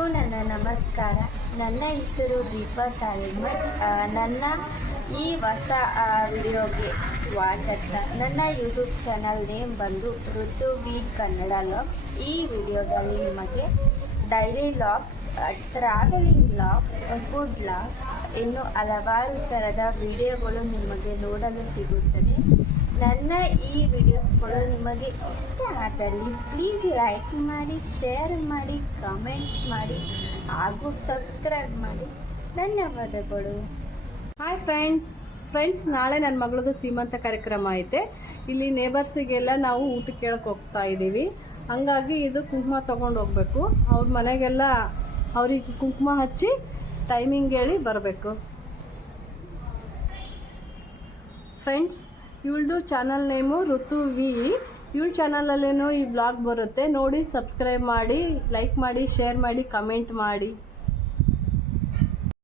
ಎಲ್ಲರಿಗೂ ನನ್ನ ನಮಸ್ಕಾರ. ನನ್ನ ಹೆಸರು ದೀಪಾ ಸಾಲಿಮಠ್. ನನ್ನ ಈ ಹೊಸ ವಿಡಿಯೋಗೆ ಸ್ವಾಗತ. ನನ್ನ ಯೂಟ್ಯೂಬ್ ಚಾನಲ್ ನೇಮ್ ಬಂದು ಋತುವಿ ಕನ್ನಡ ಲಾಗ್ಸ್. ಈ ವಿಡಿಯೋದಲ್ಲಿ ನಿಮಗೆ daily logs, travelling logs, food logs, ಇನ್ನು ಹಲವಾರು ಥರದ ವಿಡಿಯೋಗಳು ನಿಮಗೆ ನೋಡಲು ಸಿಗುತ್ತದೆ. ನನ್ನ ಈ ವಿಡಿಯೋಸ್ಗಳು ನಿಮಗೆ ಇಷ್ಟ ಆದಲ್ಲಿ ಪ್ಲೀಸ್ ಲೈಕ್ ಮಾಡಿ, ಶೇರ್ ಮಾಡಿ, ಕಮೆಂಟ್ ಮಾಡಿ ಹಾಗೂ ಸಬ್ಸ್ಕ್ರೈಬ್ ಮಾಡಿ. ಧನ್ಯವಾದಗಳು. ಹಾಯ್ ಫ್ರೆಂಡ್ಸ್, ನಾಳೆ ನನ್ನ ಮಗಳದು ಸೀಮಂತ ಕಾರ್ಯಕ್ರಮ ಐತೆ. ಇಲ್ಲಿ ನೇಬರ್ಸಿಗೆಲ್ಲ ನಾವು ಊಟಕ್ಕೆ ಕೇಳಕ್ಕೆ ಹೋಗ್ತಾ ಇದ್ದೀವಿ. ಹಂಗಾಗಿ ಇದು ಕುಂಕುಮ ತೊಗೊಂಡು ಹೋಗ್ಬೇಕು. ಅವ್ರ ಮನೆಗೆಲ್ಲ ಅವ್ರಿಗೆ ಕುಂಕುಮ ಹಚ್ಚಿ ಟೈಮಿಂಗ್ ಹೇಳಿ ಬರಬೇಕು. ಫ್ರೆಂಡ್ಸ್, ಇವಳದು ಚಾನಲ್ ನೇಮು ಋತುವಿ. ಇವಳ ಚಾನಲಲ್ಲೇನೋ ಈ ಬ್ಲಾಗ್ ಬರುತ್ತೆ ನೋಡಿ. ಸಬ್ಸ್ಕ್ರೈಬ್ ಮಾಡಿ, ಲೈಕ್ ಮಾಡಿ, ಶೇರ್ ಮಾಡಿ, ಕಮೆಂಟ್ ಮಾಡಿ.